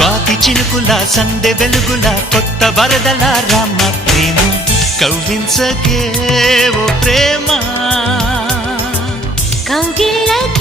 స్వాతి చినుకుల సందె వెలుగుల కొత్త వరదల రామ ప్రేమ కవ్వించకే ఓ ప్రేమ కౌగిళ్ళకి